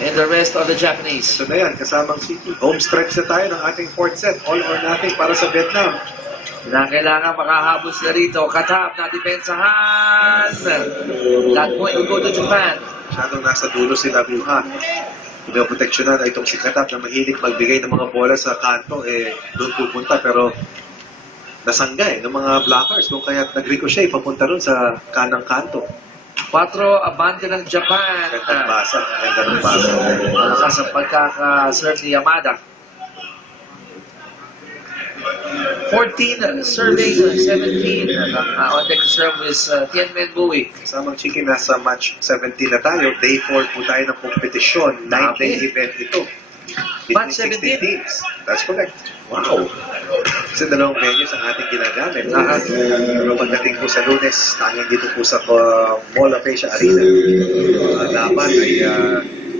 and the rest of the Japanese. Ito na yan, kasamang City. Home stretch na tayo ng ating fourth set. All or nothing para sa Vietnam. Kailangan makahabos na rito. Katab na depensahan. That point will go to Japan. Masyadong nasa dulo sila Guha. Pinoproteksyonan na itong si Katab na mahilig magbigay ng mga bola sa kanto. Doon pupunta pero nasangga ng mga blockers. Kung kaya nag-ricochet papunta ron sa kanang kanto. 4 abante ng Japan. Gandang basa. Gandang basa. Malakas ang pagkaka-serve ni Yamada. 14 serving, 17 on deck to serve is Tianmen Bowie. Kasamang Chiki, nasa match 17 na tayo. Day 4 po tayo ng kompetisyon. 9-day event ito. Match 16 17? teams. That's correct. Wow. Kasi dalawang venues ang ating ginagamit. Pero pagdating po sa Lunes, tanging dito po sa Mall of Asia Arena. Laban ay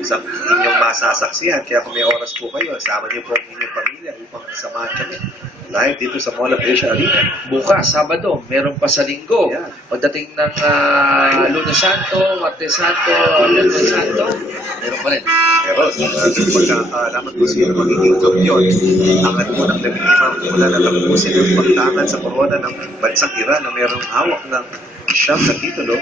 sa inyong masasaksihan. Kaya kung may oras po kayo, sama niyo po ang inyong pamilya upang samahan kami. Live dito sa Mall of Asia Arena. Bukas, Sabado, meron pa sa Linggo. Yeah. Pagdating ng Lunes Santo, Martes Santo, Miyerkules Santo, meron pa rin. Pero pagkakalaman ko sino magiging kampiyon, angkat po ng 15 mula na tapusin ang pagtangan sa korona ng bansang Iran na mayroong hawak ng siyam na titulo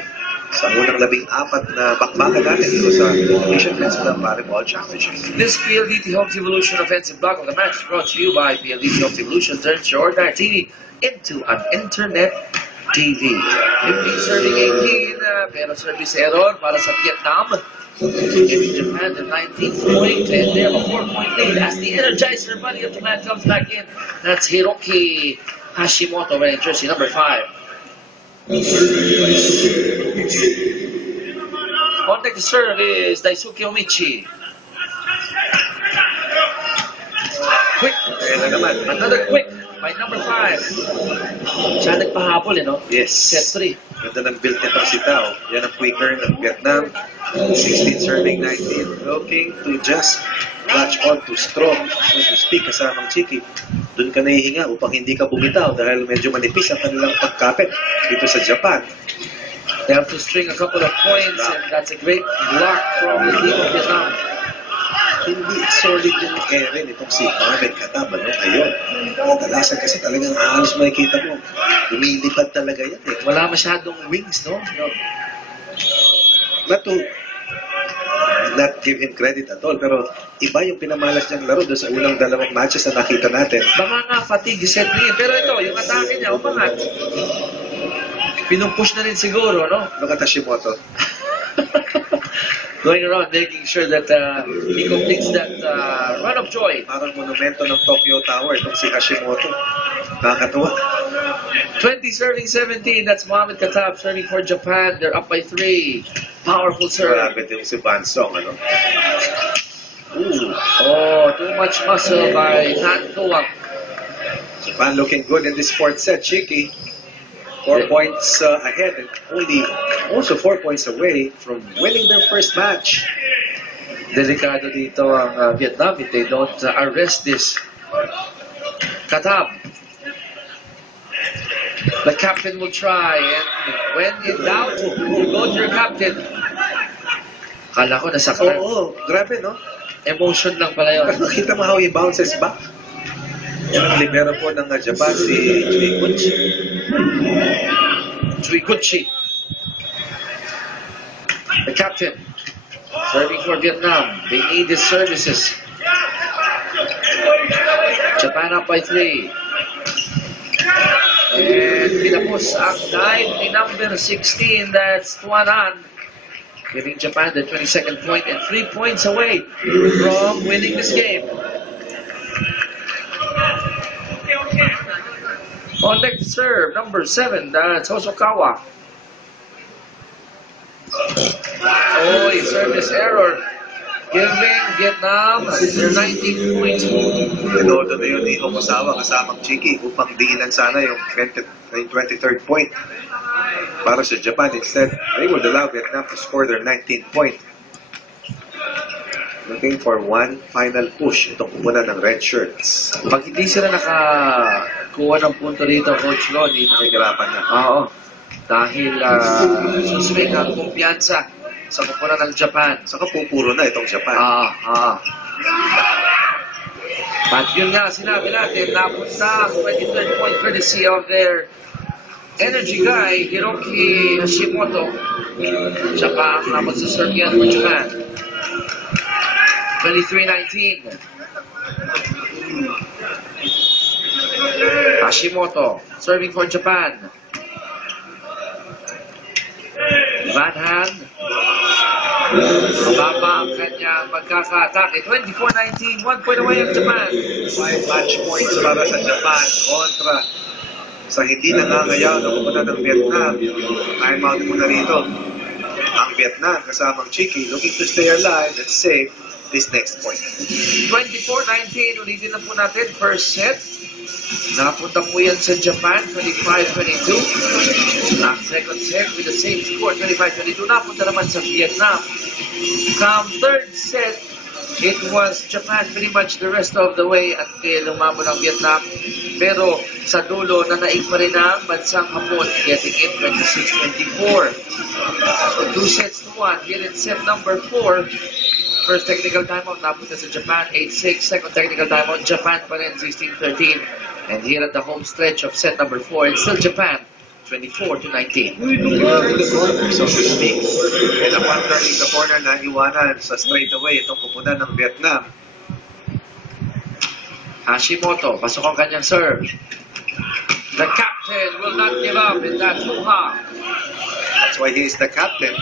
sa unang 14 na bakbakan natin dito sa Asian Men's Club Volleyball Championship. This PLDT Homes Evolution offensive block of the match is brought to you by PLDT Homes Evolution. Turns your ordinary TV into an internet TV. 15 serving 18, pero service error para sa Vietnam. In Japan, the 19th point, and they have a 4-point lead as the Energizer Bunny of Japan comes back in. That's Hiroki Hashimoto wearing jersey number 5. On deck to serve is Daisuke Omichi. Quick. Ayan na naman. Another quick by number 5. Siya nagpahabol, no? Yes. Set 3. Ganda ng build nito si Tao. Yan ang quicker ng Vietnam. 16 serving 19. Looking to just latch on to strong. So to speak, kasamang Chiki. Doon ka nahihinga upang hindi ka bumitaw dahil medyo manipis ang kanilang pagkapit dito sa Japan. They have to string a couple of points, and that's a great block from the team of Vietnam. Hindi solid yung Eren itong si Mohamed Katab. Ayun. Kadalasan kasi talagang halos makikita mo. Lumilipad talaga yan eh. Wala masyadong wings, no? Not give him credit at all. Pero iba yung pinamalas niyang laro doon sa unang dalawang matches na nakita natin. Baka nga fatigue set niya. Pero ito, yung atake niya, umangat. Pinupush na rin siguro, no? Ano ka Hashimoto? Going around, making sure that he completes that run of joy. Parang monumento ng Tokyo Tower itong si Hashimoto. Nakakatuwa. 20 serving 17. That's Mohamed Katab serving for Japan. They're up by 3. Powerful serve. Grabe yung si Bansong, ano? Ooh. Oh, too much muscle by Tan Tuwang. Japan looking good in this fourth set, Chiki. 4 points ahead and also 4 points away from winning their first match. Delikado dito ang Vietnam if they don't arrest this. Katab. The captain will try, and when in doubt, you go to your captain. Kala ko nasaktan. Oo, grabe, no? Emotion lang pala yun. Nakita mo how he bounces back. Yan ang libero po ng Japan, si Juiguchi. Juiguchi. The captain. Serving for Vietnam. They need his services. Japan up by 3. And pinapos ang dive ni number 16. That's Tuan An. Giving Japan the 22nd point and 3 points away from winning this game. On deck to serve, number 7, that's Hosokawa. Oh, a service error. Giving Vietnam their 19 points. Pinodo na yun ni Hokosawa kasamang Chiki upang diinan sana yung 23rd point para sa Japan. Instead, they would allow Vietnam to score their 19th point. Looking for one final push itong kumuna ng red shirts. Pag hindi sila nakakuha ng punto dito, Coach Loni, Nakikirapan na. oo. Dahil suswing ang kumpiyansa sa kupunan ng Japan. Saka pupuro na itong Japan. But yun nga, sinabi natin, napunta ang 23rd point courtesy of their energy guy, Hiroki Hashimoto. Siya pa ang nabagsaserve yan for Japan. 23-19. Hashimoto, serving for Japan. Van Han. Mababa ang kanyang magkaka-atake. 24-19, 1 point away ang Japan. 5 match points para sa Japan kontra sa hindi nangangayaw na pupunta ng Vietnam. Time out muna rito. Ang Vietnam kasamang Chiki looking to stay alive and save this next point. 24-19, ulitin na po natin. First set. Napunta po yan sa Japan, 25-22. Ang second set with the same score, 25-22. Napunta naman sa Vietnam. Come third set, it was Japan pretty much the rest of the way until lumabot ang Vietnam. Pero sa dulo, nanaig pa rin ang bansang Hapon, getting it 26-24. So 2 sets to 1. Here in set number 4. First technical timeout, napunta sa Japan, 8-6. Second technical timeout, Japan pa rin, 16-13. And here at the home stretch of set number 4, it's still Japan, 24-19. So to speak. And upon turning the corner na iwanan sa straightaway itong kupunan ng Vietnam. Hashimoto, pasok ang kanyang serve. The captain will not give up in that hoo-ha. That's why he is the captain.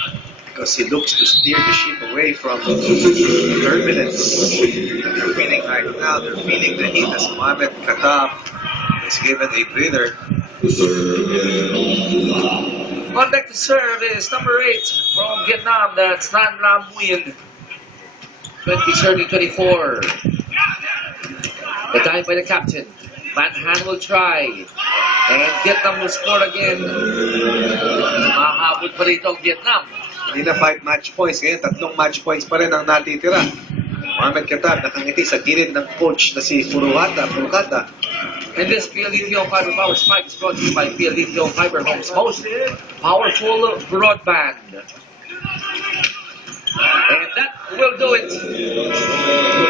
Because he looks to steer the ship away from turbulence that they're feeling right now. They're feeling the heat as Mohamed Khattab is given a breather. On deck to serve is number 8 from Vietnam. That's Tran Lam Nguyen. 20-30-24. The time by the captain. Van Han will try. And Vietnam will score again. Mahabot pa rito ang Vietnam. Hindi na 5 match points. Ngayon, 3 match points pa rin ang natitira. Mohamed Khattab nakangiti sa gilid ng coach na si Furuhata. And this PLDT Fiber Power Spike is brought to you by PLDT Fiber Homes most powerful broadband. And that will do it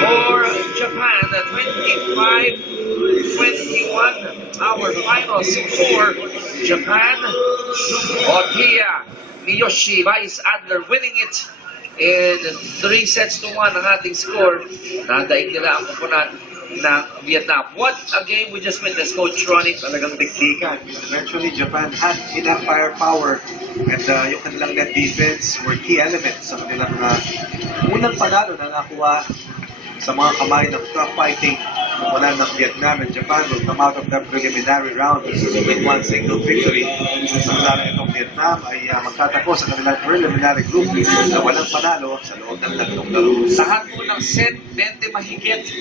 for Japan. 25-21. Our final score. Japan. Okia Miyoshi Vice Adler winning it in 3 sets to 1 ang ating score. Nadaig nila ang kupunan ng Vietnam. What a game we just witnessed, Coach Ronnie. Talagang tiktikan. Eventually, Japan had enough firepower and yung kanilang net defense were key elements sa kanilang unang panalo na nakuha sa mga kamay ng tough fighting kupunan ng Vietnam, and Japan will come out of that preliminary round with one single victory. Samantala itong Vietnam ay magtatapos sa kanilang preliminary group na walang panalo sa loob ng 3 laro. Lahat po ng set, 20 mahigit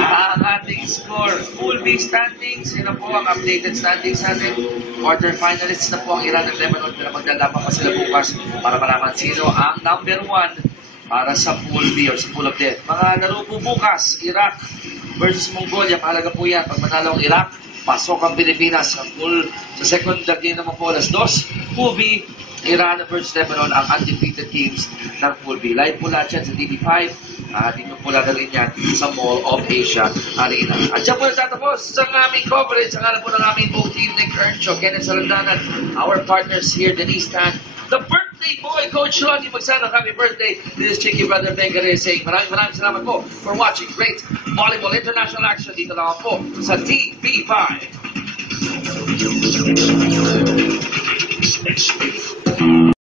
ang ating score. Pool B standings, yun po ang updated standings natin. Quarter finalists na po ang Iran at Lebanon, pero magdalaban pa sila bukas para malaman sino ang number 1 para sa Pool B or sa Pool of Death. Mga laro po bukas, Iraq versus Mongolia. Mahalaga po yan. Pag manalo ang Iraq, pasok ang Pilipinas. Sa second game naman po alas 2. Pool B, Iran versus Lebanon, ang undefeated teams ng Pool B. Live po lahat yan sa TV5. Dito po lalagin yan sa Mall of Asia Arena. At dyan po natatapos ang aming coverage. Ang alam po ng aming buong team, Nick Earncho, Kenneth Salandanan, our partners here, Denise Tan, the birthday boy, Coach Ronnie Magsano. Happy birthday. This is Chicky Brother Bengares saying maraming salamat po for watching great volleyball international action dito lang po sa TV5.